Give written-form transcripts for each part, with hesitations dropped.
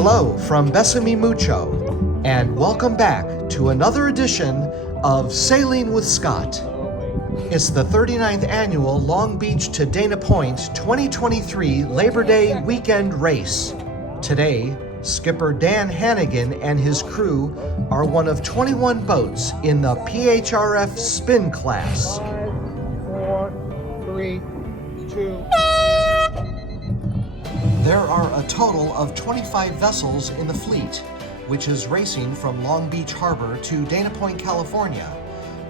Hello from Besamé Mucho, and welcome back to another edition of Sailing with Scott. It's the 39th annual Long Beach to Dana Point 2023 Labor Day weekend race. Today, Skipper Dan Hannigan and his crew are one of 21 boats in the PHRF Spin Class. 5, 4, 3, 2. There are a total of 25 vessels in the fleet, which is racing from Long Beach Harbor to Dana Point, California,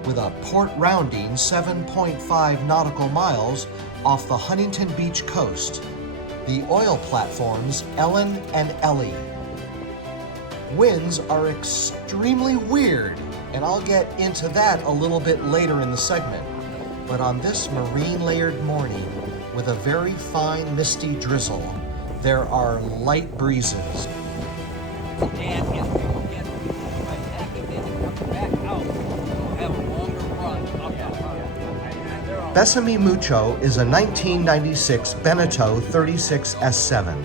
with a port rounding 7.5 nautical miles off the Huntington Beach coast. The oil platforms Ellen and Elly. Winds are extremely weird, and I'll get into that a little bit later in the segment. But on this marine layered morning, with a very fine misty drizzle, there are light breezes. Besamé Mucho is a 1996 Beneteau 36S7,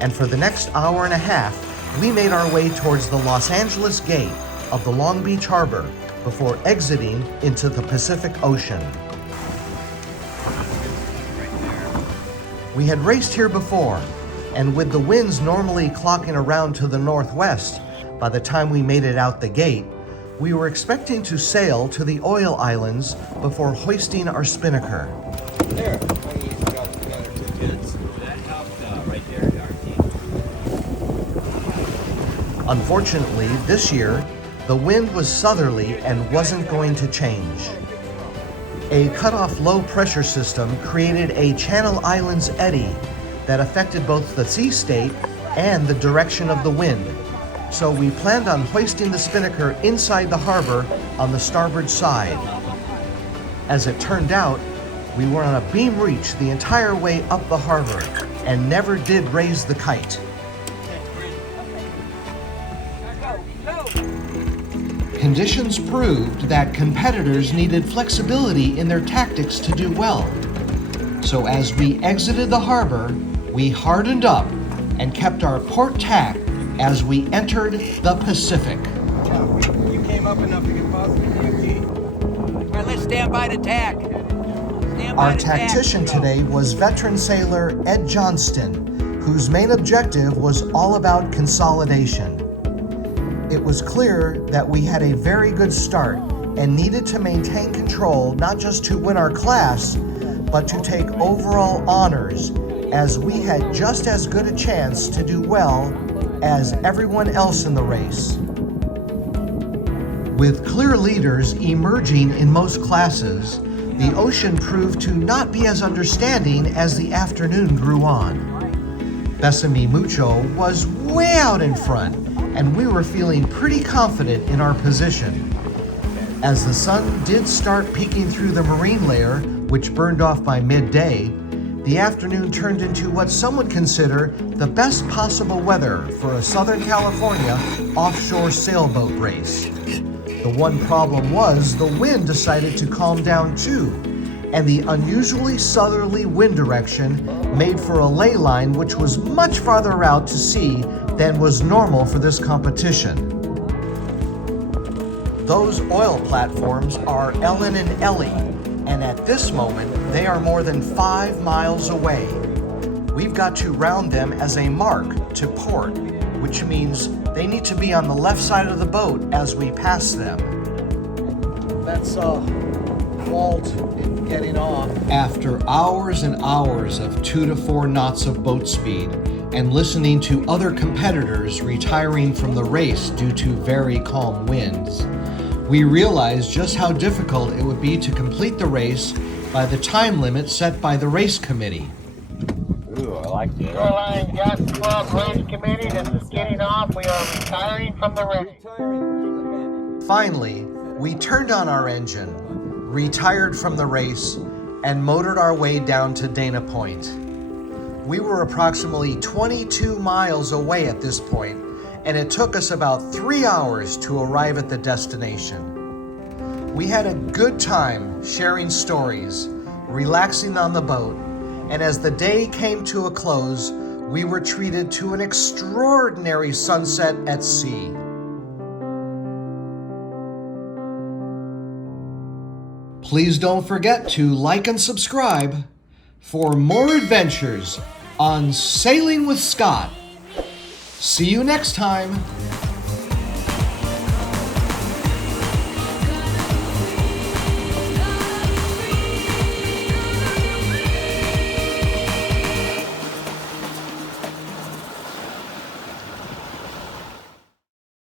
and for the next hour and a half, we made our way towards the Los Angeles gate of the Long Beach Harbor before exiting into the Pacific Ocean. We had raced here before, and with the winds normally clocking around to the northwest, by the time we made it out the gate, we were expecting to sail to the oil islands before hoisting our spinnaker. There. Unfortunately, this year, the wind was southerly and wasn't going to change. A cut-off low-pressure system created a Channel Islands eddy that affected both the sea state and the direction of the wind. So we planned on hoisting the spinnaker inside the harbor on the starboard side. As it turned out, we were on a beam reach the entire way up the harbor and never did raise the kite. Conditions proved that competitors needed flexibility in their tactics to do well. So as we exited the harbor, we hardened up and kept our port tack as we entered the Pacific. You came up enough to get positive. All right, let's stand by the tack. Our tactician today was veteran sailor Ed Johnston, whose main objective was all about consolidation. It was clear that we had a very good start and needed to maintain control not just to win our class, but to take overall honors, as we had just as good a chance to do well as everyone else in the race. With clear leaders emerging in most classes, the ocean proved to not be as understanding as the afternoon grew on. Besamé Mucho was way out in front, and we were feeling pretty confident in our position. As the sun did start peeking through the marine layer, which burned off by midday, the afternoon turned into what some would consider the best possible weather for a Southern California offshore sailboat race. The one problem was the wind decided to calm down too, and the unusually southerly wind direction made for a ley line which was much farther out to sea than was normal for this competition. Those oil platforms are Ellen and Elly, and at this moment, they are more than 5 miles away. We've got to round them as a mark to port, which means they need to be on the left side of the boat as we pass them. That's Walt in getting off. After hours and hours of 2 to 4 knots of boat speed and listening to other competitors retiring from the race due to very calm winds, we realized just how difficult it would be to complete the race by the time limit set by the race committee. Ooh, I like that. Shoreline Yacht Club race committee, this is getting off. We are retiring from the race. Finally, we turned on our engine, retired from the race, and motored our way down to Dana Point. We were approximately 22 miles away at this point, and it took us about 3 hours to arrive at the destination. We had a good time sharing stories, relaxing on the boat, and as the day came to a close, we were treated to an extraordinary sunset at sea. Please don't forget to like and subscribe for more adventures on Sailing with Scott. See you next time.